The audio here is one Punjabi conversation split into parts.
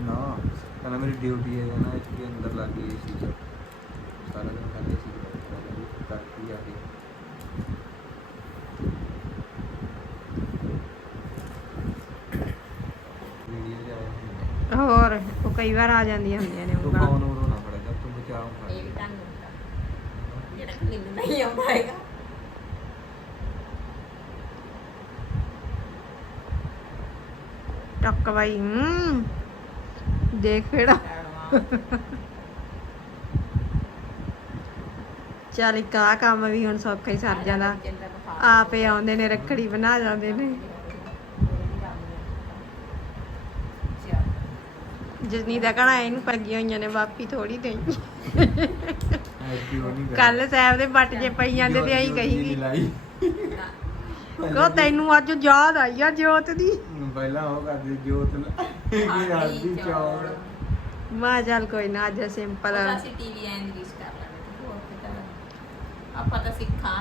ਨਾ। ਕਹਿੰਦਾ ਮੇਰੀ ਡਿਊਟੀ ਹੈ ਨਾ ਇੱਥੇ ਅੰਦਰ ਲੱਗ ਗਈ ਸੀ ਸਾਰਾ ਦਿਨ ਕਹਿੰਦੇ ਸੀ ਕਰਤੀ ਆ ਕੇ। ਵੀਡੀਓ ਜਾਏ ਹੋਰ ਉਹ ਕਈ ਵਾਰ ਆ ਜਾਂਦੀਆਂ ਹੁੰਦੀਆਂ ਨੇ ਤੂੰ ਉਂਗਲਾਂ ਫੋਨ ਉਰੋਂ ਨਾ ਫੜੇਗਾ ਤੂੰ ਬਚਾਓ ਇਹ ਵੀ ਢੰਗ ਹੁੰਦਾ। ਜਿਹੜਾ ਮੈਨੂੰ ਨਹੀਂ ਆਉਂਦਾ ਹੈਗਾ। ਹੂੰ ਦੇਖ ਕਿਹੜਾ। ਚੱਲ ਇੱਕ ਆਹ ਕੰਮ ਵੀ ਹੁਣ ਸੌਖਾ ਹੀ ਸਰ ਜਾਂਦਾ। ਆਪੇ ਆਉਂਦੇ ਨੇ ਰੱਖੜੀ ਬਣਾ ਜਾਂਦੇ ਨੇ। ਜਸਨੀ ਦਾ ਕਹਣਾ ਇਹਨੂੰ ਪੱਗੀਆਂ ਹੋਈਆਂ ਨੇ ਵਾਪੀ ਥੋੜੀ ਨਹੀਂ ਕੱਲ ਸਾਹਿਬ ਦੇ ਬੱਟ ਜੇ ਪਈ ਜਾਂਦੇ ਤੇ ਆਈ ਕਹੀਗੀ ਕੋ ਤੈਨੂੰ ਅੱਜ ਯਾਦ ਆਈ ਆ ਜੋਤ ਦੀ। ਪਹਿਲਾਂ ਉਹ ਕਰਦੀ ਜੋਤ ਨਾ। ਇਹ ਆਦੀ ਚੌੜ ਮਾ ਚੱਲ ਕੋਈ ਨਾ ਅੱਜ ਸਿੰਪਲ ਉਹਦਾ ਅਸੀਂ ਟੀਵੀ ਐਂ ਦੀ ਰੀਸ ਕਰ ਲਾਂਗੇ ਹੋਰ ਕਿਤਾ ਆਪਾਂ ਤਾਂ ਸਿੱਖਾਂ।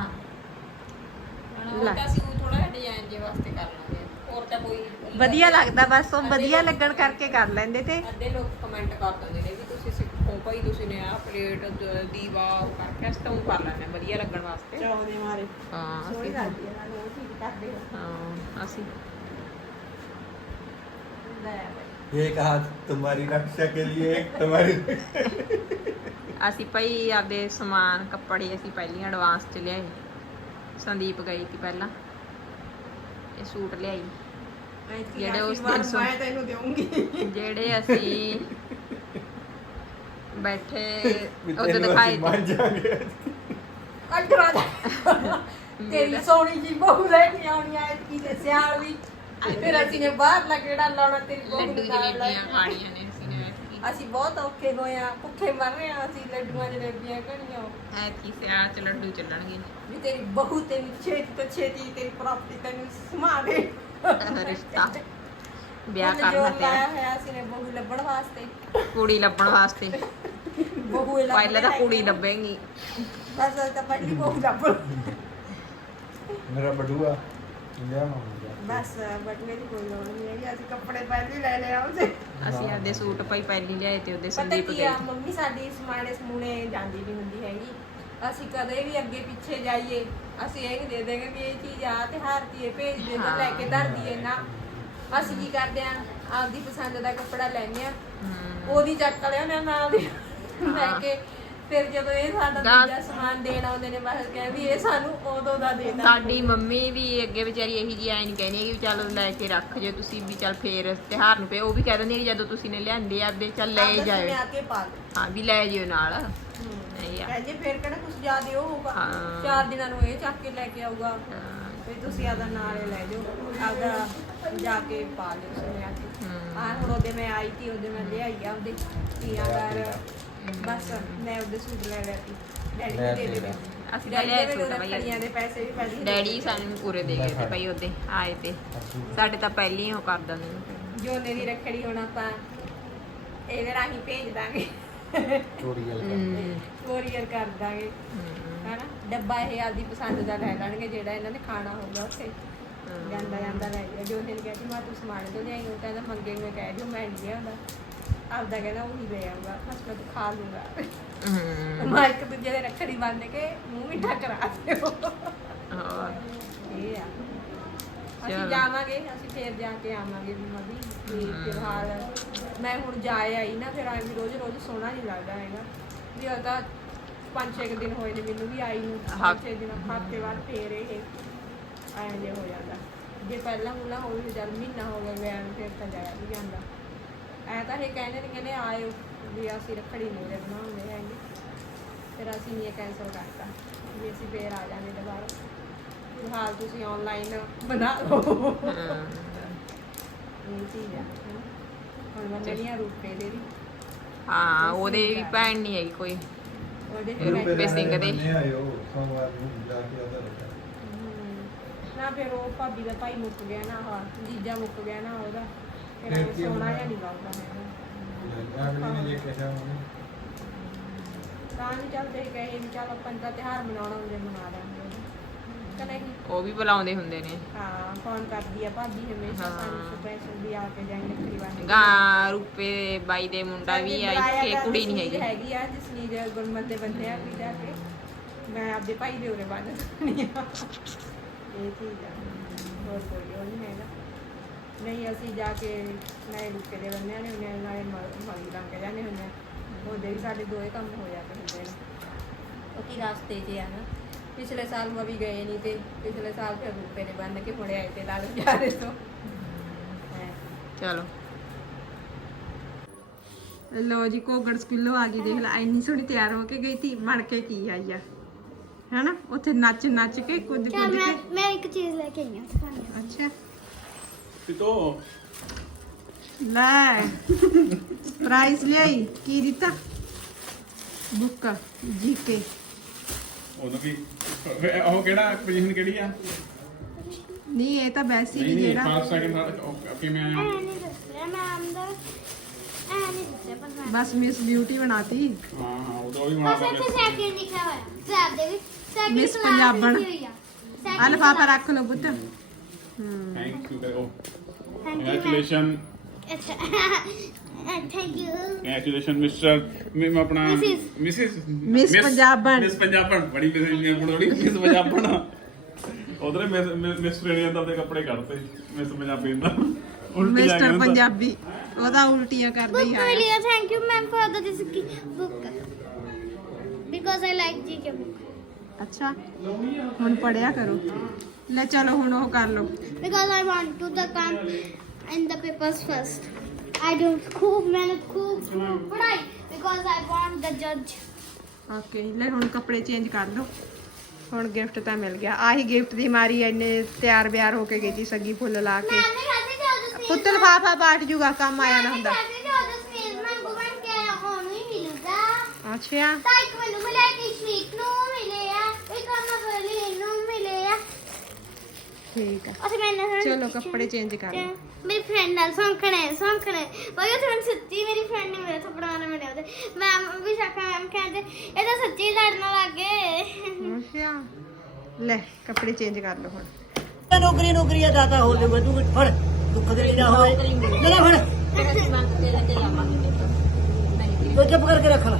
ਹੁਣ ਉਹ ਲੈ। ਤਾਂ ਅਸੀਂ ਥੋੜਾ ਜਿਹਾ ਡਿਜ਼ਾਈਨ ਜੇ ਵਾਸਤੇ ਕਰ ਲਾਂਗੇ ਹੋਰ ਤਾਂ ਕੋਈ ਵਧੀਆ ਲੱਗਦਾ ਬਸ ਉਹ ਵਧੀਆ ਲੱਗਣ ਕਰਕੇ ਕਰ ਲੈਂਦੇ ਤੇ। ਅੱਧੇ ਲੋਕ ਕਮੈਂਟ ਕਰ ਦਿੰਦੇ ਨੇ ਵੀ ਤੁਸੀਂ ਸਿੱਖੋ ਭਾਈ ਤੁਸੀਂ ਨੇ ਆ ਪਲੇਟ ਦ- ਦੀਵਾ ਉਹ ਕਰਕੇ ਅਸੀਂ ਤਾਂ ਉਹ ਕਰ ਲੈਣੇ ਵਧੀਆ ਲੱਗਣ ਵਾਸਤੇ। ਚੌਦੇ ਮਾਰੇ। ਹਾਂ ਸੋਹਣੀ ਅਸੀਂ ਲੱਗਦੀ ਹੈ ਨਾਲ ਉਹ ਠੀਕ ਕਰਦੇ ਹੋ ਹਾਂ ਅਸੀਂ एक हाथ तुम्हारी रक्षा के लिए एक तुम्हारी ਅਸੀਂ ਭਾਈ ਆਪਦੇ ਸਮਾਨ ਕੱਪੜੇ ਅਸੀਂ ਪਹਿਲੀਆਂ ਐਡਵਾਂਸ ਚ ਲਿਆਏ ਸੰਦੀਪ ਗਈ ਸੀ ਪਹਿਲਾਂ ਇਹ ਸੂਟ ਲਿਆਈ ਜਿਹੜੇ ਉਸ ਦਿਨ ਸੋ- ਮੈਂ ਤੈਨੂੰ ਦੇਵਾਂਗੀ ਜਿਹੜੇ ਅਸੀਂ ਬੈਠੇ ਉਦੋਂ ਦਿਖਾਏ ਤੇ मान जाएंगे ਅੰਦਰਾਂ ਤੇਰੀ ਸੋਹਣੀ ਜੀ ਬਹੂ ਲੈ ਕੇ ਆਉਣੀ ਆ ਕੀ ਤੇ ਸਿਆਲ ਵੀ ਫਿਰ ਅਸੀਂ ਨੇ ਬਾਹਰ ਲਾ ਕਿਹੜਾ ਲਾਉਣਾ ਤੇਰੀ ਬਹੂ ਲੱਡੂ ਨੂੰ ਨਾਲ ਲੈ ਜਲੇਬੀਆਂ ਅਸੀਂ ਨੇ ਐਤਕੀ। ਅਸੀਂ ਬਹੁਤ ਔਖੇ ਹੋਏ ਆ ਭੁੱਖੇ ਮਰ ਰਹੇ ਆ ਅਸੀਂ ਲੱਡੂਆਂ ਜਲੇਬੀਆਂ ਕਣੀਆਂ ਐਤਕੀ ਸਿਆਲ ਚ ਲੱਡੂ ਚੱਲਣਗੇ। ਵੀ ਤੇਰੀ ਬਹੂ ਤੈਨੂੰ ਛੇਤੀ ਤੋਂ ਛੇਤੀ ਤੇਰੀ ਪ੍ਰਾਪਰਟੀ ਤੈਨੂੰ ਸਮਾ ਦੇ। ਇਹਦਾ ਰਿਸ਼ਤਾ। ਵਿਆਹ ਕਰਨਾ ਜ਼ੋਰ ਲਾਇਆ ਪਿਆ ਹੋਇਆ ਅਸੀਂ ਨੇ ਬਹੂ ਲੱਭਣ ਵਾਸਤੇ। ਕੁੜੀ ਲੱਭਣ ਵਾਸਤੇ। ਬਹੂ ਲੱਭ ਪਹਿਲਾਂ ਕੁੜੀ ਲੈ ਲੱਭੇਗੀ। ਬਸ ਤਾਂ ਪਹਿਲੀ ਬਹੂ ਲੱਭ ਮੇਰਾ ਬਡੂਆ ਲਿਆ ਮਾਮਾ ਬਸ ਬਟਨੇ ਦੀ ਕੋਈ ਲੋੜ ਨਹੀਂ ਹੈਗੀ। ਅਸੀਂ ਕੱਪੜੇ ਪਹਿਲੇ ਹੀ ਲੈ ਲਏ ਆ ਉਹਦੇ। ਅਸੀਂ ਆਪਦੇ ਸੂਟ ਭਾਈ ਪਹਿਲੀ ਲਿਆਏ ਤੇ ਉਹਦੇ ਪਤਾ ਸੰਦੀਪ ਕੀ ਗਈ ਆ ਮੰਮੀ ਸਾਡੀ ਸਮਾਣੇ ਸਮੂਣੇ ਜਾਂਦੀ ਨਹੀਂ ਹੁੰਦੀ ਹੈਗੀ। ਅਸੀਂ ਕਦੇ ਵੀ ਅੱਗੇ ਪਿੱਛੇ ਜਾਈਏ ਅਸੀਂ ਇਹ ਨਹੀਂ ਦੇ ਦੇਗੇ ਵੀ ਇਹ ਚੀਜ਼ ਆ ਤੇ ਹਾਰਤੀ ਇਹ ਭੇਜ ਦੇ ਤਾਂ ਲੈ ਕੇ ਧਰ ਦਈਏ ਨਾ। ਅਸੀਂ ਕੀ ਕਰਦੇ ਆ ਆਪਦੀ ਪਸੰਦ ਦਾ ਕੱਪੜਾ ਲੈਂਦੇ ਆ। ਉਹਦੀ ਚੱਕ ਲਿਆ ਨਾ ਨਾਲ ਦੀ। ਲੈ ਕੇ ਫਿਰ ਜਦੋਂ ਇਹ ਸਾਡਾ ਦੂਜਾ ਸਮਾਨ ਦੇਣ ਆਉਂਦੇ ਨੇ ਬਸ ਕਹਿ ਵੀ ਇਹ ਸਾਨੂੰ ਉਦੋਂ ਦਾ ਦੇਣਾ। ਸਾਡੀ ਮੰਮੀ ਵੀ ਅੱਗੇ ਵਿਚਾਰੀ ਇਹੀ ਜੀ ਐ ਨਹੀਂ ਕਹਿੰਦੀ ਕਿ ਚੱਲ ਲੈ ਕੇ ਰੱਖ ਜੇ ਤੁਸੀਂ ਵੀ ਚੱਲ ਫੇਰ ਤਿਉਹਾਰ ਨੂੰ ਪਏ ਉਹ ਵੀ ਕਹਿ ਦਿੰਦੀ ਆ ਕਿ ਜਦੋਂ ਤੁਸੀਂ ਨੇ ਲਿਆਂਦੇ ਆਪਦੇ ਚੱਲ ਲੈ ਜਾਇਓ। ਸਮਿਆ ਕੇ ਪਾ ਲਓ। ਹਾਂ ਵੀ ਲੈ ਜਿਓ ਨਾਲ। ਇਹ ਆ। ਕਹਿੰਦੇ ਫਿਰ ਕਿਹੜਾ ਕੁਝ ਜ਼ਿਆਦਾ ਉਹ ਹੋਊਗਾ। ਹਾਂ। ਚਾਰ ਦਿਨਾਂ ਨੂੰ ਇਹ ਚੱਕ ਕੇ ਲੈ ਕੇ ਆਊਗਾ। ਹਾਂ, ਵੀ ਤੁਸੀਂ ਆਦਾ ਨਾਲ ਹੀ ਲੈ ਜਾਓ। ਆਪਦਾ ਜਾ ਕੇ ਪਾ ਲਿਓ ਸਮਿਆ ਕੇ। ਹਮ। ਆਹ ਹੁਣ ਉਹਦੇ ਮੈਂ ਆਈ ਤੀ ਉਹਦੇ ਮੈਂ ਲਿਆਈ ਆ ਉਹਦੇ ਤੀਆਂ ਦਾਰ ਬਸ ਮੈਂ ਉਹਦੇ ਸੂਟ ਲੈ ਲਿਆ ਸੀ। ਡੈਡੀ ਨੂੰ ਦੇ ਦੇ। ਅਸੀਂ ਤਾਂ ਲਿਆ ਸੂਟ ਭਾਈ ਦੇ ਪੈਸੇ ਵੀ ਪੈਸੇ ਡੈਡੀ ਸਾਨੂੰ ਪੂਰੇ ਦੇ ਗਏ ਤੇ ਭਾਈ ਉਹਦੇ ਆਏ ਤੇ। ਸਾਡੇ ਤਾਂ ਪਹਿਲੀ ਹੀ ਉਹ ਕਰ ਦਿੰਦੇ ਜੋਨੇ ਦੀ ਰੱਖੜੀ ਹੁਣ ਆਪਾਂ ਇਹਦੇ ਰਾਹੀਂ ਭੇਜ ਦਾਂਗੇ। ਕੋਰੀਅਰ ਕਰ ਕੋਰੀਅਰ ਕਰ ਦਾਂਗੇ। ਹਨਾ? ਡੱਬਾ ਇਹ ਆਪਦੀ ਪਸੰਦ ਦਾ ਲੈ ਲੈਣਗੇ ਜਿਹੜਾ ਇਹਨਾਂ ਨੇ ਖਾਣਾ ਹੋਊਗਾ ਉੱਥੇ। ਜਾਂਦਾ ਜਾਂਦਾ ਲੈ ਗਿਆ ਜੋ ਨੇ ਕਿਹਾ ਕਿ ਮੈਂ ਤੂੰ ਸਮਾਨ ਤੋਂ ਲਿਆਈ? ਉਹ ਕਹਿੰਦਾ ਮੰਗੇ ਮੈਂ ਕਹਿ ਦਿਓ ਮੈਂ ਨਹੀਂ ਲਿਆਉਂਦਾ। ਆਪਦਾ ਕਹਿੰਦਾ ਉਹੀ ਲੈ ਆਊਗਾ ਬਸ ਮੈਂ ਤਾਂ ਖਾ ਲੂੰਗਾ। ਹਮ, ਮੈਂ ਇੱਕ ਦੂਜੇ ਦੇ ਰੱਖੜੀ ਬੰਨ ਕੇ ਮੂੰਹ ਮਿੱਠਾ ਕਰਾ ਦਿਓ। ਹੋਰ ਇਹ ਆ। ਅਸੀਂ ਚਲੋ। ਜਾਵਾਂਗੇ ਅਸੀਂ ਫੇਰ ਜਾ ਕੇ ਆਵਾਂਗੇ ਵੀ ਮਦੀ ਵੀ ਹਮ। ਮੈਂ ਹੁਣ ਜਾ ਆਈ ਨਾ ਫਿਰ ਐਂ ਵੀ ਰੋਜ਼ ਰੋਜ਼ ਸੋਹਣਾ ਨਹੀਂ ਲੱਗਦਾ ਹੈਗਾ। ਵੀ ਉਹਦਾ ਪੰਜ ਛੇ ਕੁ ਦਿਨ ਹੋਏ ਨੇ ਮੈਨੂੰ ਵੀ ਆਈ ਨੂੰ ਹਾਂ। ਪੰਜ ਛੇ ਦਿਨ ਹਫ਼ਤੇ ਬਾਅਦ ਫੇਰ ਇਹ ਐਂ ਜੇ ਹੋ ਜਾਂਦਾ। ਜੇ ਪਹਿਲਾਂ ਹੁਣਾ ਹੋਵੇ ਜਦ ਮਹੀਨਾ ਹੋ ਗਿਆ ਵਿਆਹ ਨੂੰ ਫਿਰ ਤਾਂ ਜਾਇਆ ਵੀ ਜਾਂਦਾ। ਐ ਤਾਂ ਇਹ ਕਹਿੰਦੇ ਨੇ ਕਹਿੰਦੇ ਆਇਓ ਵੀ ਅਸੀਂ ਰੱਖੜੀ ਨਹੀਂ ਲੱਗਣਾ ਹੁੰਦੇ ਹੈਗੇ। ਫਿਰ ਅਸੀਂ ਨਹੀਂ ਕੈਨਸਲ ਕਰਤਾ ਵੀ ਅਸੀਂ ਫੇਰ ਆ ਜਾਣੇ ਦੁਬਾਰਾ। ਫਿਲਹਾਲ ਤੁਸੀਂ ਆਨਲਾਈਨ ਬਣਾ ਲਓ। ਇਹ ਚੀਜ਼ ਆ। ਹੁਣ ਮੰਨਣੀਆਂ ਰੁਪਏ ਦੇ ਦੀ ਹਾਂ ਉਹਦੇ ਵੀ ਭੈਣ ਨਹੀਂ ਹੈਗੀ ਕੋਈ। ਉਹਦੇ ਫਿਰ ਰੁਪਏ ਸਿੰਘ ਦੇ। ਨਹੀਂ ਆਇਓ ਸੋਮਵਾਰ ਨੂੰ ਜਾ ਕੇ ਉਹਦਾ ਰੱਖਿਆ। ਹਮ, ਨਾ ਫਿਰ ਉਹ ਭਾਬੀ ਦਾ ਭਾਈ ਮੁੱਕ ਗਿਆ ਨਾ ਆਹ ਜੀਜਾ ਮੁੱਕ ਗਿਆ ਨਾ ਉਹਦਾ। ਉਹ ਵੀ ਬੁਲਾਉਂਦੇ ਹੁੰਦੇ ਨੇ। ਹਾਂ ਫੋਨ ਕਰਦੀ ਆ ਭਾਬੀ ਹਮੇਸ਼ਾ ਸਾਨੂੰ ਸਪੈਸ਼ਲ ਵੀ ਆ ਕੇ ਜਾਈਂ ਲੱਕੜੀ ਵਾਲੇ ਗਾ ਰੂਪੇ ਬਾਈ ਦੇ ਮੁੰਡਾ ਵੀ ਆ ਇੱਥੇ ਕੁੜੀ ਨਹੀਂ ਹੈਗੀ ਹੈਗੀ ਆ ਜਸਨੀਰ ਗੁਰਮਤ ਦੇ ਬੰਦੇ ਆ ਵੀ ਜਾ ਕੇ। ਮੈਂ ਆਪਦੇ ਭਾਈ ਦੇ ਉਰੇ ਬਾਅਦ ਨਹੀਂ ਆ। ਇਹ ਚੀਜ਼ ਆ। ਨਹੀਂ ਅਸੀਂ ਜਾ ਕੇ ਨਾਲੇ ਰੁਕੇ ਦੇ ਬੰਦੇ ਨੇ ਉਹਨੇ ਨਾਲੇ ਮਲੀ ਲੰਘ ਜਾਂਦੇ ਹੁੰਦੇ ਆ। ਉਹਦੇ ਵੀ ਸਾਡੇ ਦੋਏ ਕੰਮ ਹੋ ਜਾਂਦੇ ਹੁੰਦੇ ਨੇ। ਉਹ ਕੀ ਰਸਤੇ 'ਚ ਆ ਨਾ? ਪਿਛਲੇ ਸਾਲ ਮੈਂ ਵੀ ਗਏ ਨਹੀਂ ਤੇ ਪਿਛਲੇ ਸਾਲ ਫਿਰ ਰੁਪੇ ਦੇ ਬੰਨ ਕੇ ਮੁੜੇ ਆਏ ਤੇ ਲਾਲ ਜਾਰੇ ਤੋਂ। ਹੈਂ। ਚਲੋ। ਲੋ ਜੀ ਕੋਗੜ ਸਕੂਲੋਂ ਆ ਗਈ ਦੇਖ ਲੈ ਇੰਨੀ ਸੋਹਣੀ ਤਿਆਰ ਹੋ ਕੇ ਗਈ ਤੀ ਬਣ ਕੇ ਕੀ ਆਈ ਆ। ਹੈਨਾ? ਉੱਥੇ ਨੱਚ ਨੱਚ ਕੇ ਕੁੱਦ ਕੁੱਦ ਮੈਂ ਕੇ। ਮੈਂ ਇੱਕ ਚੀਜ਼ ਲੈ ਕੇ ਆਈ ਹਾਂ ਆ। ਅੱਛਾ। ਪਿਤੋ ਲੈ ਪ੍ਰਾਈਜ਼ ਲਈ ਕੀ ਦਿੱਤਾ ਬੁੱਕ ਜੀਕੇ ਉਹਨੂੰ ਵੀ ਫਿਰ ਉਹ ਕਿਹੜਾ ਪੋਜੀਸ਼ਨ ਕਿਹੜੀ ਆ ਨਹੀਂ ਇਹ ਤਾਂ ਵੈਸੇ ਨਹੀਂ ਹੀ ਨਹੀਂ ਜਿਹੜਾ ਫਸਟ ਸੈਕਿੰਡ ਥਰਡ ਕਿਵੇਂ ਐ ਆ ਨਹੀਂ ਦੱਸਿਆ ਮੈਂ ਅੰਦਰ ਐ ਨਹੀਂ ਦੱਸਿਆ ਪਰ ਮੈਂ ਬਸ ਮਿਸ ਬਿਊਟੀ ਬਣਾਤੀ ਹਾਂ ਹਾਂ ਉਹ ਤਾਂ ਉਹ ਵੀ ਬਣਾ ਬਸ ਇੱਥੇ ਸਕਦੇ ਸੈਕਿੰਡ ਲਿਖਿਆ ਹੋਇਆ ਸਾਹਿਬ ਦੇ ਵਿੱਚ ਸੈਕਿੰਡ Miss ਪੰਜਾਬਣ। ਆ ਲਿਫਾਫਾ ਰੱਖ ਲਓ ਪੁੱਤ thank you thank you congratulation thank you congratulation mister ਮੈਂ ਆਪਣਾ Mrs. ਮਿਸਿਸ Miss ਪੰਜਾਬਣ। ਮਿਸ ਪੰਜਾਬਣ ਬੜੀ ਪਸੰਦ ਬੜੀ। ਮਿਸ ਪੰਜਾਬਣ ਉਧਰੇ ਮਿਸ ਮਿਸ ਆਸਟ੍ਰੇਲੀਆ ਦਾ ਆਪਣੇ ਕੱਪੜੇ ਕੱਢਤੇ। ਮਿਸ ਪੰਜਾਬੀ ਦਾ। ਉਲਟੀ ਆ ਮਿਸਟਰ ਗਿਆ। ਪੰਜਾਬੀ ਉਹਦਾ ਉਲਟੀਆਂ ਕਰਦਾ ਹੀ book ਆਇਆ earlier thank you ma'am for the this book. Because I like GK book. ਅੱਛਾ ਹੁਣ ਪੜਿਆ ਕਰੋ ਲੈ ਚਲੋ ਹੁਣ ਉਹ ਕਰ ਲਓ because I want to the come in the papers first I don't खूब मेहनत खूब खूब पढ़ाई because I want the judge okay ਲੈ ਹੁਣ ਕੱਪੜੇ ਚੇਂਜ ਕਰ ਲਓ ਹੁਣ ਗਿਫਟ ਤਾਂ ਮਿਲ ਗਿਆ ਆਹੀ ਗਿਫਟ ਦੀ ਮਾਰੀ ਇੰਨੇ ਤਿਆਰ ਬਿਆਰ ਹੋ ਕੇ ਗਈ ਸੀ ਸੱਗੀ ਫੁੱਲ ਲਾ ਕੇ मैम ने कहते थे उस ਪੁੱਤ ਲਫਾਫਾ ਬਾਟ ਜੂਗਾ ਕੰਮ ਆਇਆ ਨਾ ਹੁੰਦਾ कहते थे उस स्नेल मैम को बन के ਉਹਨੂੰ ਹੀ ਮਿਲੂਗਾ ਅੱਛਾ ਤਾਂ ਇੱਕ ਠੀਕ ਹੈ ਅਸੀਂ ਮੈਨੇ ਹੁਣ ਚਲੋ ਕੱਪੜੇ ਚੇਂਜ ਕਰ ਲਓ। ਮੇਰੀ ਫਰੈਂਡ ਨਾਲ ਸੌਂਕਣੇ ਸੌਂਕਣੇ ਬਈ ਉਹ ਤੁਹਾਨੂੰ ਸੱਚੀ ਮੇਰੀ ਫਰੈਂਡ ਨੇ ਮੇਰੇ ਥੱਪੜ ਮਾਰਨੇ ਮਿਲੇ ਉਹਦੇ। ਮੈਮ ਵੀ ਸ਼ਾਕਾ ਮੈਮ ਕਹਿੰਦੇ ਇਹ ਤਾਂ ਸੱਚੀ ਲੜਨ ਲੱਗੇ ਅੱਛਾ। ਲੈ ਕੱਪੜੇ ਚੇਂਜ ਕਰ ਲਓ ਹੁਣ। ਨੌਕਰੀ ਨੌਕਰੀ ਦਾ ਦਾਤਾ ਹੋ ਜਾਊਗਾ ਤੂੰ ਫੜ ਦੁੱਖ ਦੇ ਨਾ ਹੋਏ। ਲੈ ਲੈ ਫੜ। ਤੂੰ ਚੁੱਪ ਕਰਕੇ ਰੱਖ ਲੈ।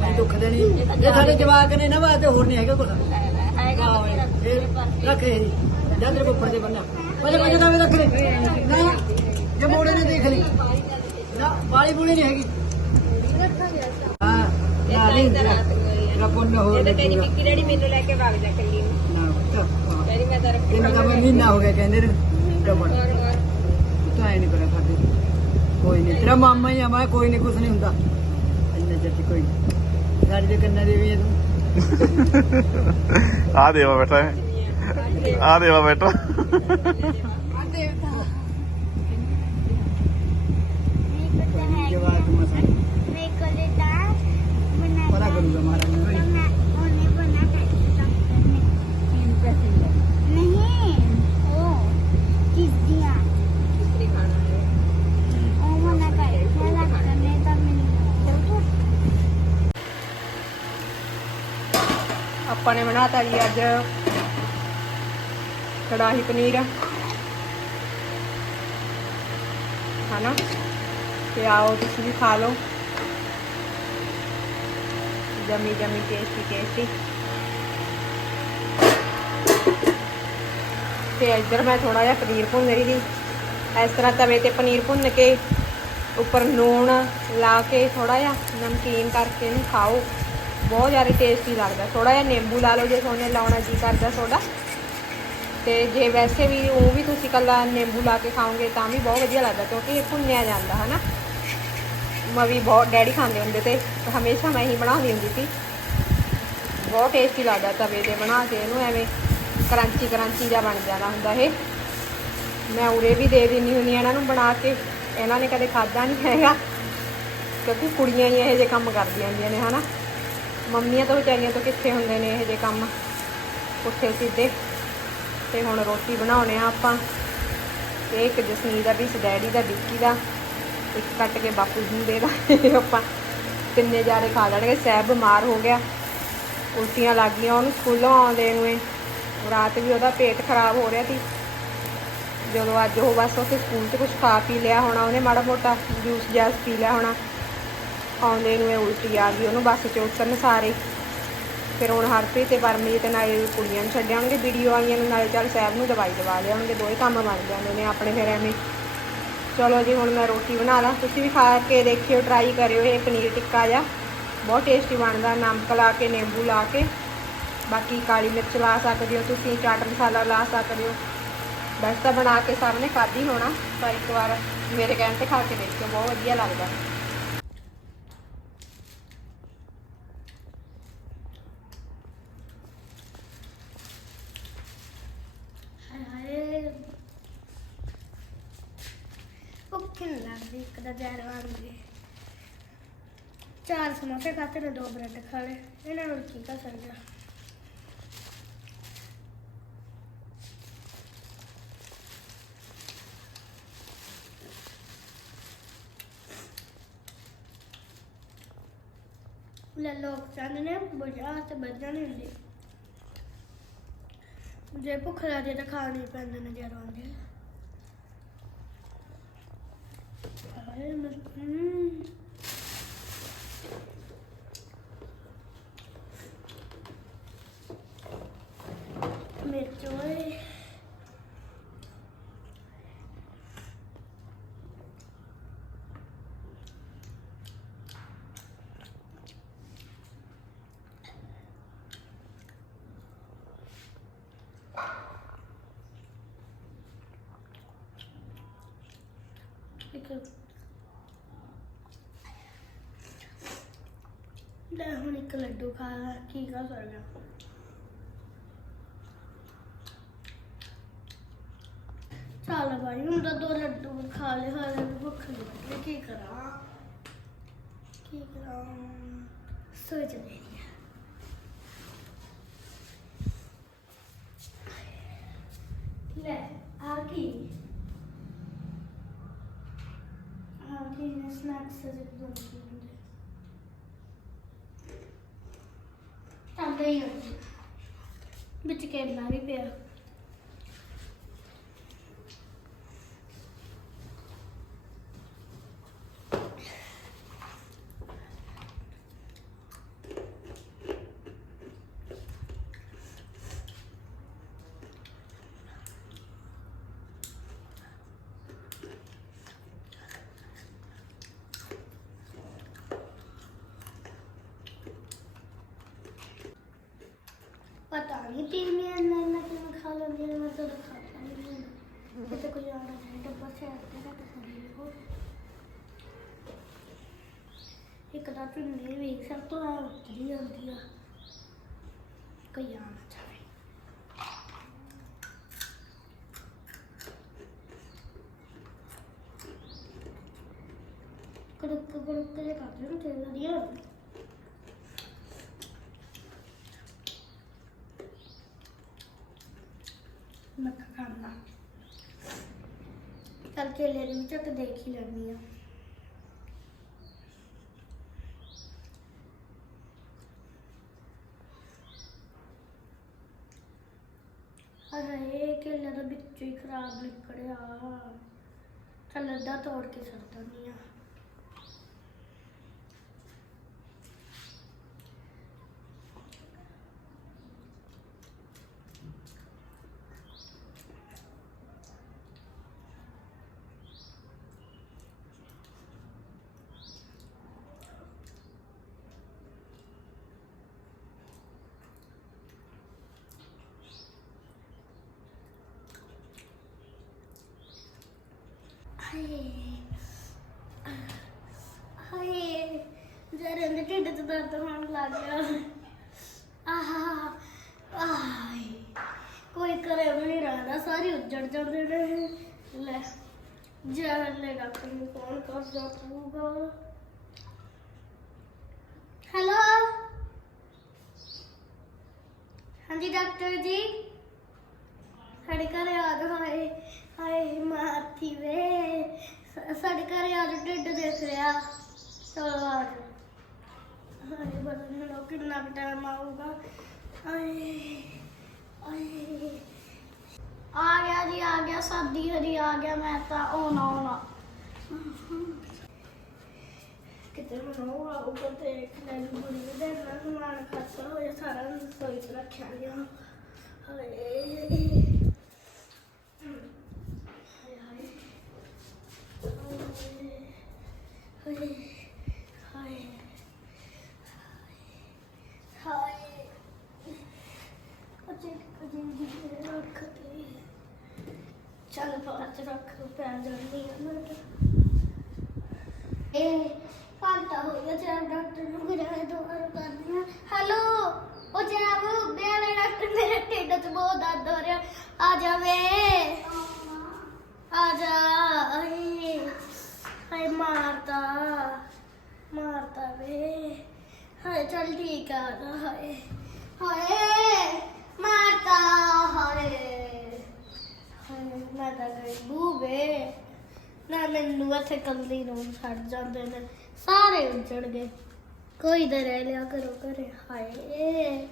ਮੈਂ ਦੁੱਖ ਦੇਣੀ। ਇਹ ਸਾਡੇ ਜਵਾਕ ਨੇ ਨਾ ਵਾਸਤੇ ਹੋਰ ਨਹੀਂ ਹੈਗਾ ਕੁਝ ਇਹ ਰੱਖ ਇਹ ਜਾਂ ਤੇਰੇ ਕੋਲ ਦੇ ਬੰਨਾ ਪਹਿਲੇ ਕੋਈ ਜਗ੍ਹਾ ਵੀ ਰੱਖ ਲੈ ਨਾ। ਜੇ ਮੋੜੇ ਨੇ ਦੇਖ ਲਈ ਨਾ ਵਾਲੀ ਬੁਲੀ ਨਹੀਂ ਹੈਗੀ। ਹਾਂ ਨਾ ਨਹੀਂ ਤੇਰਾ ਪੁੰਨ ਹੋ ਇਹ ਤਾਂ ਤੇਰੀ ਮਿੱਕੀ ਡੈਡੀ ਮੈਨੂੰ ਲੈ ਕੇ ਵਗ ਜਾ ਕੱਲੀ ਨੂੰ। ਨਾ ਪੁੱਤ। ਡੈਡੀ ਮੈਂ ਤਾਂ ਰੱਖੀ ਇਹ ਤਾਂ ਮੈਂ ਮਹੀਨਾ ਹੋ ਗਿਆ ਕਹਿੰਦੇ ਤਾਂ ਐ ਨਹੀਂ ਕੋਈ ਨਹੀਂ ਤੇਰਾ ਮਾਮਾ ਹੀ ਆ ਮੈਂ ਕੋਈ ਨਹੀਂ ਕੁਛ ਨਹੀਂ ਹੁੰਦਾ। ਇੰਨਾ ਜੱਟ ਕੋਈ ਨੀ। ਸਾਡੇ ਦੇ ਕੰਨਾਂ ਦੇ ਵੀ ਆ ਤੂੰ। ਆ ਦੇਵਾ ਬੈਠਾ ਹੈ। ਆ ਦੇਵਾ ਬੈਠਾ। ਨਹੀਂ ਉਹ ਕਿਸ ਬਣਾ ਕੇ ਆਪਾਂ ਨੇ ਬਣਾਤਾ ਜੀ ਅੱਜ ਕੜਾਹੀ ਪਨੀਰ। ਹਨਾ? ਤੇ ਆਓ ਤੁਸੀਂ ਵੀ ਖਾ ਲਓ। ਜਮੀ ਜਮੀ ਟੇਸਟੀ ਟੇਸਟੀ ਤੇ ਇੱਧਰ ਮੈਂ ਥੋੜਾ ਜਿਹਾ ਪਨੀਰ ਭੁੰਨ ਰਹੀ ਸੀ। ਇਸ ਤਰ੍ਹਾਂ ਤਵੇ ਤੇ ਪਨੀਰ ਭੁੰਨ ਕੇ ਉੱਪਰ ਨੂਣ ਲਾ ਕੇ ਥੋੜਾ ਜਿਹਾ ਨਮਕੀਨ ਕਰਕੇ ਇਹਨੂੰ ਖਾਓ। ਬਹੁਤ ਜ਼ਿਆਦਾ ਟੇਸਟੀ ਲੱਗਦਾ। ਥੋੜਾ ਜਿਹਾ ਨਿੰਬੂ ਲਾ ਲਓ ਜੇ ਤੁਹਾਨੂੰ ਲਾਉਣਾ ਜੀ ਕਰਦਾ ਸੋਡਾ ਤੇ ਜੇ ਵੈਸੇ ਵੀ ਉਹ ਵੀ ਤੁਸੀਂ ਕੱਲਾ ਨਿੰਬੂ ਲਾ ਕੇ ਖਾਓਗੇ ਤਾਂ ਵੀ ਬਹੁਤ ਵਧੀਆ ਲੱਗਦਾ ਕਿਉਂਕਿ ਇਹ ਭੁੰਨਿਆ ਜਾਂਦਾ, ਹਨਾ? ਮੈਂ ਵੀ ਬਹੁਤ ਡੈਡੀ ਖਾਂਦੇ ਹੁੰਦੇ ਤੇ ਹਮੇਸ਼ਾ ਮੈਂ ਹੀ ਬਣਾਉਂਦੀ ਹੁੰਦੀ ਸੀ। ਬਹੁਤ ਟੇਸਟੀ ਲੱਗਦਾ ਤਵੇ ਤੇ ਬਣਾ ਕੇ ਇਹਨੂੰ ਐਵੇਂ ਕਰੰਚੀ ਕਰੰਚੀ ਜਿਹਾ ਬਣ ਜਾਂਦਾ ਹੁੰਦਾ ਇਹ। ਮੈਂ ਉਰੇ ਵੀ ਦੇ ਦਿੰਦੀ ਹੁੰਦੀ ਹਾਂ, ਇਹਨਾਂ ਨੂੰ ਬਣਾ ਕੇ। ਇਹਨਾਂ ਨੇ ਕਦੇ ਖਾਦਾ ਨਹੀਂ ਹੈਗਾ। ਕਿਉਂਕਿ ਕੁੜੀਆਂ ਹੀ ਇਹੋ ਜਿਹੇ ਕੰਮ ਕਰਦੀਆਂ ਹੁੰਦੀਆਂ ਨੇ, ਹਨਾ? ਮੰਮੀਆਂ ਤੋਂ ਵਿਚਾਰੀਆਂ ਤੋਂ ਕਿੱਥੇ ਹੁੰਦੇ ਨੇ ਇਹੋ ਜਿਹੇ ਕੰਮ? ਪੁੱਠੇ ਸਿੱਧੇ। ਤੇ ਹੁਣ ਰੋਟੀ ਬਣਾਉਣੇ ਆ ਆਪਾਂ। ਤੇ ਇੱਕ ਜਸਮੀ ਦਾ ਵੀ ਡੈਡੀ ਦਾ ਵਿੱਕੀ ਦਾ। ਇੱਕ ਕੱਟ ਕੇ ਬਾਪੂ ਜੀ ਨੂੰ ਦੇ ਦਾਂਗੇ ਆਪਾਂ। ਤਿੰਨੇ ਜਾਰੇ ਖਾ ਲੈਣਗੇ ਸਹਿਬ ਬਿਮਾਰ ਹੋ ਗਿਆ। ਉਲਟੀਆਂ ਲੱਗ ਗਈਆਂ, ਉਹਨੂੰ ਸਕੂਲੋਂ ਆਉਂਦੇ ਨੂੰ ਇਹ। ਰਾਤ ਵੀ ਉਹਦਾ ਪੇਟ ਖਰਾਬ ਹੋ ਰਿਹਾ ਸੀ। ਜਦੋਂ ਅੱਜ ਉਹ ਬਸ ਉੱਥੇ ਸਕੂਲ 'ਚ ਕੁਝ ਖਾ ਪੀ ਲਿਆ ਹੋਣਾ, ਉਹਨੇ ਮਾੜਾ ਮੋਟਾ ਜੂਸ ਜਾਸ ਪੀ ਲਿਆ ਹੋਣਾ। ਆਉਂਦੇ ਨੂੰ ਉਲਟੀ ਆ ਗਈ, ਉਹਨੂੰ ਬੱਸ 'ਚ ਸਾਰੇ। ਫਿਰ ਹੁਣ ਹਰਪ੍ਰੀਤ ਤੇ ਪਰਮਜੀਤ ਨਾਲੇ ਕੁੜੀਆਂ ਨੂੰ ਛੱਡ ਆਉਣਗੇ ਵੀਡੀਓ ਆਈਆਂ ਨੂੰ, ਨਾਲੇ ਚੱਲ ਸਾਹਿਬ ਨੂੰ ਦਵਾਈ ਦਵਾ ਲਿਆਉਣਗੇ ਦੋਏ ਕੰਮ ਬਣ ਜਾਂਦੇ ਨੇ ਆਪਣੇ ਫਿਰ ਐਵੇਂ। ਚਲੋ ਜੀ, ਹੁਣ ਮੈਂ ਰੋਟੀ ਬਣਾ ਲਾਂ। ਤੁਸੀਂ ਵੀ ਖਾ ਕੇ ਦੇਖਿਓ ਟਰਾਈ ਕਰਿਓ, ਇਹ ਪਨੀਰ ਟਿੱਕਾ ਜਿਹਾ। ਬਹੁਤ ਟੇਸਟੀ ਬਣਦਾ, ਨਮਕ ਲਾ ਕੇ, ਨਿੰਬੂ ਲਾ ਕੇ। ਬਾਕੀ ਕਾਲੀ ਮਿਰਚ ਲਾ ਸਕਦੇ ਹੋ ਤੁਸੀਂ, ਚਾਟ ਮਸਾਲਾ ਲਾ ਸਕਦੇ ਹੋ। ਬਸ ਤਾਂ ਬਣਾ ਕੇ ਸਭ ਨੇ ਖਾਧੀ ਹੋਣਾ, ਪਰ ਇੱਕ ਵਾਰ ਮੇਰੇ ਕਹਿਣ ਤੇ ਖਾ ਕੇ ਦੇਖਿਓ, ਬਹੁਤ ਵਧੀਆ ਲੱਗਦਾ ਹਾਏ ਹਾਏ ਭੁੱਖ ਨਹੀਂ ਲੱਗਦੀ ਇੱਕ ਦਾ ਜ਼ਹਿਰ ਵਾਂਗ ਦੀ ਚਾਰ ਸਮੋਸੇ ਖਾਤੇ ਨੇ ਦੋ ਬ੍ਰੈਡ ਖਾ ਲਏ। ਇਹਨਾਂ ਨੂੰ ਕੀ ਕਰ ਸਕਦਾ ਲੈ ਲੋਕ ਚਾਹੁੰਦੇ ਨੇ ਬੁਝਾ ਤੇ ਬੱਜਾ ਨਹੀਂ ਹੁੰਦੀ। ਜੇ ਭੁੱਖ ਲੱਗੇ ਤਾਂ ਖਾਣੀ ਪੈਂਦੇ ਨੇ ਜਦੋਂ ਆਉਂਦੇ ਹਾਏ ਮੈਂ ਹਮ। ਮਿਰਚ ਓਏ ਇੱਕ ਲੈ ਹੁਣ ਇੱਕ ਲੱਡੂ ਖਾ ਕੀ ਕਰ ਸਕਦਾ? ਚੱਲ ਭਾਈ ਹੁਣ ਤਾਂ ਦੋ ਲੱਡੂ ਖਾ ਲਏ ਹਾਲੇ ਵੀ ਭੁੱਖ ਨਹੀਂ ਲੱਗੀ ਕੀ ਕਰਾਂ? ਕੀ ਕਰਾਂ? ਸੋਚ ਰਹੀ ਹਾਂ। ਲੈ, ਆ ਕੀ? ਆ ਕੀ ਨੇ ਸਨੈਕਸ ਦੇ ਦੋ ਹੁੰਦੇ ਤਾਂ ਗਈ ਵਿੱਚ ਕੇਲਾ ਵੀ ਪਿਆ। ਪਤਾ ਨਹੀਂ ਤੀਵੀਂ ਇੰਨਾ ਇੰਨਾ ਕਿਵੇਂ ਖਾ ਲੈਂਦੀ ਹੈ ਮੈਂ ਡੱਬਾ ਸੇ ਆਤੇ ਨਾ ਇੱਕ ਤਾਂ ਪਿੰਡੀ ਵੀ ਸਭ ਤੋਂ ਆ ਉੱਤਰੀ ਜਾਂਦੀ ਆ ਕੋਈ ਆਣਾ ਚਾਹੇ ਕੜਕ ਕੜਕ ਦੇ ਕਰਦੇ ਨੂੰ ਤੇ ਵਧੀਆ ਮੈਂ ਖਾਣਾ ਚੱਲ ਕੇਲੇ ਦੀ ਵੀ ਝੱਟ ਦੇਖ ਹੀ ਲੈਣੀ ਆ ਹਾਏ, ਕੇਲੇ ਦਾ ਵਿੱਚੋਂ ਹੀ ਖਰਾਬ ਨਿਕਲਿਆ। ਚੱਲ ਅੱਧਾ ਤੋੜ ਕੇ ਸੁੱਟ ਦਿੰਦੀ ਆ ਹਾਏ ਹਾਏ ਜਰੇ ਦੇ ਢਿੱਡ 'ਚ ਦਰਦ ਹੋਣ ਲੱਗ ਗਿਆ। ਆਹਾ, ਆਏ। ਕੋਈ ਕਰੇ ਵੀ ਨਹੀਂ ਰਹਿੰਦਾ, ਸਾਰੀ ਉੱਜੜ ਜਾਂਦੇ ਨੇ ਲੈ ਜਰਨ ਨੇ ਡਾਕਟਰ ਨੂੰ ਫੋਨ ਕਰਦਾ ਪਊਗਾ ਹੈਲੋ? ਹਾਂਜੀ, ਡਾਕਟਰ ਜੀ। ਸਾਡੇ ਘਰੇ ਆ ਜਾਓ, ਹਾਏ ਹਾਏ ਮਾਥੀ ਵੇ। ਸਾਡੇ ਘਰੇ ਆ ਢਿੱਡ ਦੇਖ ਰਿਹਾ। ਚਲੋ ਆ ਜਾਓ। ਹਾਏ ਬੜਾ ਮੈਨੂੰ ਕਿੰਨਾ ਕੁ ਟਾਈਮ ਆਊਗਾ। ਹਾਏ ਆਏ। ਆ ਗਿਆ ਜੀ, ਆ ਗਿਆ, ਸਾਦੀ ਹਰੀ ਆ ਗਿਆ, ਮੈਂ ਤਾਂ ਆਉਣਾ ਆਉਣਾ। ਕਿਤੇ ਮੈਨੂੰ ਆਊਗਾ ਤੇ ਖਿਡਾਰੀ ਬੁੜੀ ਦੇ ਨਾਲ ਸਮਾਨ ਖਤਮ ਹੋ ਜਾ ਸਾਰਾ ਰਸੋਈ ਚ ਰੱਖਿਆ ਗਿਆ। ਹਾਏ ਹਾਏ। ਹਾਏ ਹਾਏ ਹਾਏ ਅਜੇ ਅਜੇ ਜੀ ਰੱਖ ਤੇ ਚੱਲ ਬਾਅਦ ਚ ਰੱਖ ਪੈ ਜਾਣੀ ਆ ਮੈਂ ਤਾਂ ਇਹ ਘੰਟਾ ਹੋ ਗਿਆ ਜਨਾਬ ਡਾਕਟਰ ਨੂੰ ਗਿਰਾਇਆ ਦੁਬਾਰਾ ਕਰਦੀ ਹਾਂ ਹੈਲੋ ਉਹ ਜਨਾਬ ਮੇਰੇ ਡਾਕਟਰ ਮੇਰੇ ਢਿੱਡ 'ਚ ਬਹੁਤ ਦਰਦ ਹੋ ਰਿਹਾ ਆ ਜਾਵੇ ਆ ਜਾ ਆਏ ਹਾਏ ਮਾਰਤਾ ਮਾਰਤਾ ਵੇ ਹਾਏ ਚੱਲ ਠੀਕ ਆ ਜਾ, ਹਾਏ ਹਾਏ ਮਾਰਤਾ ਹਾਏ ਮੈਂ ਤਾਂ ਗਈ ਬੂਵੇ ਨਾ ਮੈਨੂੰ ਇੱਥੇ ਕੱਲੀ ਨੂੰ ਛੱਡ ਜਾਂਦੇ ਨੇ। ਸਾਰੇ ਉੱਜੜ ਗਏ ਕੋਈ ਤਾਂ ਰਹਿ ਲਿਆ ਕਰੋ ਘਰੇ। ਹਾਏ।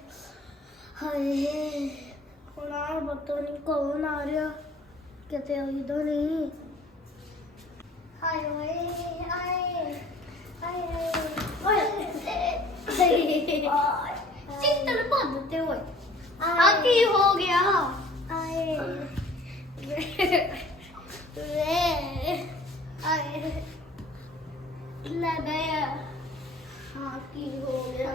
ਹਾਏ। ਹੁਣ ਆ ਪਤਾ ਨਹੀਂ ਕੌਣ ਆ ਰਿਹਾ। ਕਿਤੇ ਆਈ ਤਾਂ ਨਹੀਂ। ਹਾਏ ਹਾਏ ਹਾਏ ਓਏ। ਚਿੱਤਰ ਭੱਜ ਤੇ ਓਏ। ਆ ਕੀ ਹੋ ਗਿਆ? ਆਏ। ਵੇ ਆਏ ਲੈ ਗਿਆ ਹਾਂ ਕੀ ਹੋ ਗਿਆ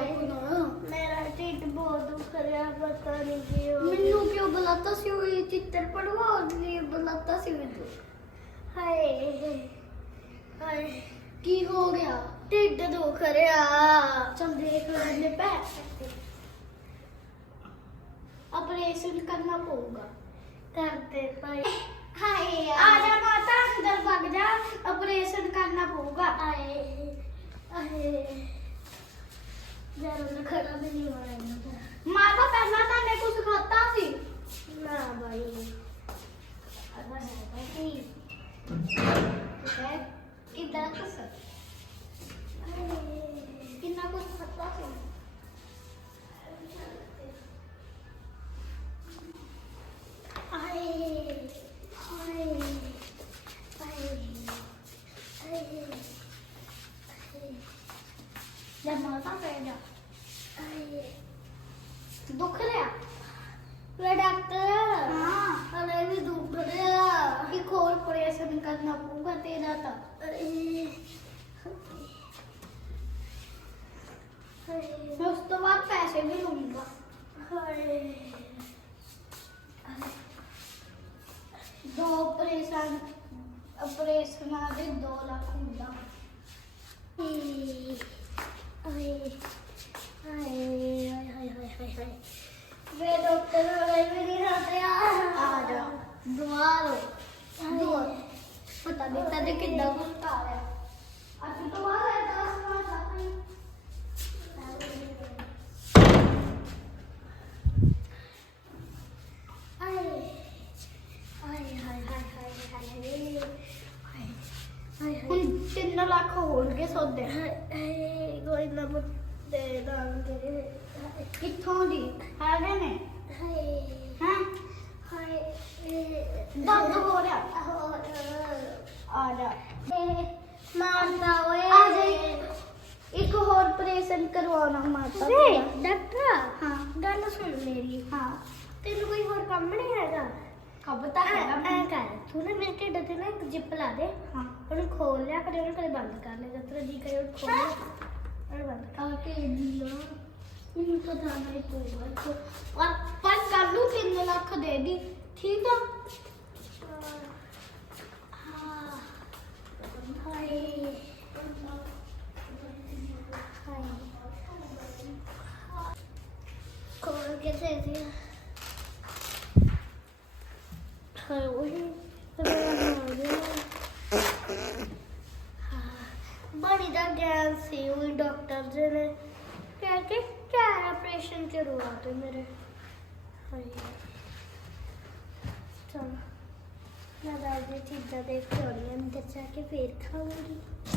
ਮੇਰਾ ਢਿੱਡ ਬਹੁਤ ਦੁਖ ਰਿਹਾ ਪਤਾ ਨਹੀਂ ਕੀ ਹੋ ਮੈਨੂੰ ਕਿਉਂ ਬੁਲਾਤਾ ਸੀ ਉਹ? ਚਿੱਤਰ ਪੜਵਾ ਲਈ ਬੁਲਾਤਾ ਸੀ ਮੈਨੂੰ। ਹਾਏ ਹਾਏ। ਕੀ ਹੋ ਗਿਆ? ਢਿੱਡ ਦੁਖ ਰਿਹਾ। ਚਲ ਦੇਖ ਲੈਣੇ ਪੈ ਆਪਰੇਸ਼ਨ ਕਰਨਾ ਪਊਗਾ। ਕਰਦੇ ਭਾਈ। ਹਾਏ ਆ। ਜਾ ਮਾਤਾ ਅੰਦਰ ਵਗ ਜਾ। ਆਪਰੇਸ਼ਨ ਕਰਨਾ ਪਊਗਾ। ਆਏ ਆਏ ਜਰਾ ਖੜਾ ਵੀ ਨਹੀਂ ਹੋਣਾ ਇਹਨਾਂ ਮਾਤਾ ਪਹਿਲਾਂ ਤਾਂ ਨੇ ਕੁਝ ਖਾਤਾ ਸੀ। ਨਾ ਭਾਈ ਅਦਾ ਹੈ ਭਾਈ ਹੈ ਕਿਦਾਂ ਕਸ ਕਿੰਨਾ ਕੁਝ ਖਾਤਾ ਸੀ ਆਏ ਆਏ ਆਏ ਆਏ ਲੈ ਮਾਤਾ ਪੈ ਜਾ ਆਏ ਦੁੱਖ ਰਿਹਾ ਵੇ ਡਾਕਟਰ ਹਾਂ ਹਲੇ ਵੀ ਦੁੱਖ ਰਿਹਾ ਕਿ ਕੋਲ ਆਪਰੇਸ਼ਨ ਕਰਨਾ ਪਊਗਾ ਤੇਰਾ ਤਾਂ ਮੈਂ ਉਸ ਤੋਂ ਬਾਅਦ ਪੈਸੇ ਵੀ ਲੂੰਗਾ ਹਾਏ ਦੋ ਆਪਰੇਸ਼ਨ ਆਪਰੇਸ਼ਨਾਂ ਦੇ 2 ਲੱਖ ਹੁੰਦਾ। ਆਏ ਆਏ ਆਏ ਹਾਏ ਹਾਏ ਹਾਏ ਹਾਏ। ਵੇ ਡਾਕਟਰ ਹਲੇ ਵੀ ਨਹੀਂ ਹਟਿਆ ਆ। ਜਾ। ਦੁਆਰੋ ਦੁਆਰ ਪਤਾ ਨਹੀਂ ਤਦੇ ਕਿੱਦਾਂ ਗੁੱਸਾ ਆ ਰਿਹਾ। ਅੱਜ ਤੋਂ ਬਾਅਦ ਇਹ ਦਸ ਮਾਰ ਜਾਣੀ ਆਏ ਹਾਏ ਹਾਏ ਹਾਏ ਹਾਏ ਹਾਏ ਹਾਏ ਹਾਏ ਹੁਣ 3 ਲੱਖ ਹੋਣਗੇ ਸੌਦੇ। ਕੋਈ ਨਾ ਦੇ ਦਾਂਗੇ। ਕਿੱਥੋਂ ਦੀ? ਹੈਗੇ ਨੇ? ਹਾਏ। ਹਾਂ? ਹਾਏ ਦਰਦ ਹੋ ਰਿਹਾ। ਆ ਜਾ। ਮਾਰਦਾ ਓਏ। ਆ ਜਾ ਇੱਕ ਹੋਰ ਆਪਰੇਸ਼ਨ ਕਰਵਾਉਣਾ ਮਾਤਾ ਡਾਕਟਰ। ਹਾਂ। ਗੱਲ ਸੁਣ ਮੇਰੀ। ਹਾਂ। ਤੈਨੂੰ ਕੋਈ ਹੋਰ ਕੰਮ ਨਹੀਂ ਹੈਗਾ? ਕਬ ਤੱਕ ਹੈਗਾ ਐ ਕਰ ਤੂੰ ਨਾ ਮੇਰੇ ਢਿੱਡ ਤੇ ਨਾ ਇੱਕ ਜਿੱਪ ਲਾ ਦੇ। ਹਾਂ। ਉਹਨੂੰ ਖੋਲ ਲਿਆ ਕਦੇ ਉਹਨੂੰ ਕਦੇ ਬੰਦ ਕਰ ਲੈ ਜਦ ਤੇਰਾ ਜੀ ਕਰੇ ਉਹ ਖੋਲ ਲਿਆ। ਉਹਨੂੰ ਬੰਦ ਕਰ। ਕੇ ਦਿਲਾ ਇਹਨੂੰ ਪਤਾ ਨਹੀਂ ਪਊਗਾ ਪਰ ਪਰ ਕਰ ਲੂ 3 ਲੱਖ ਦੇ ਦੀ ਠੀਕ ਆ? ਹਾਂ ਹਾਏ। ਕੋਲ ਕੇ ਦੇ ਦਿਆ ਹਾਏ ਉਹੀ ਬੜੀ ਦਾ ਗਿਆਨ ਸੀ ਉਹ ਡਾਕਟਰ ਜੀ ਨੇ ਕਹਿ ਕੇ ਚਾਰ ਆਪਰੇਸ਼ਨ ਕਰਵਾ ਦੇ ਮੇਰੇ ਹਾਏ ਚਲ ਮੈਂ ਤਾਂ ਇਹ ਕੇ ਆਉਣੀ ਹਾਂ ਅੰਦਰ ਜਾ ਕੇ ਫੇਰ ਖਾਵਾਂਗੀ।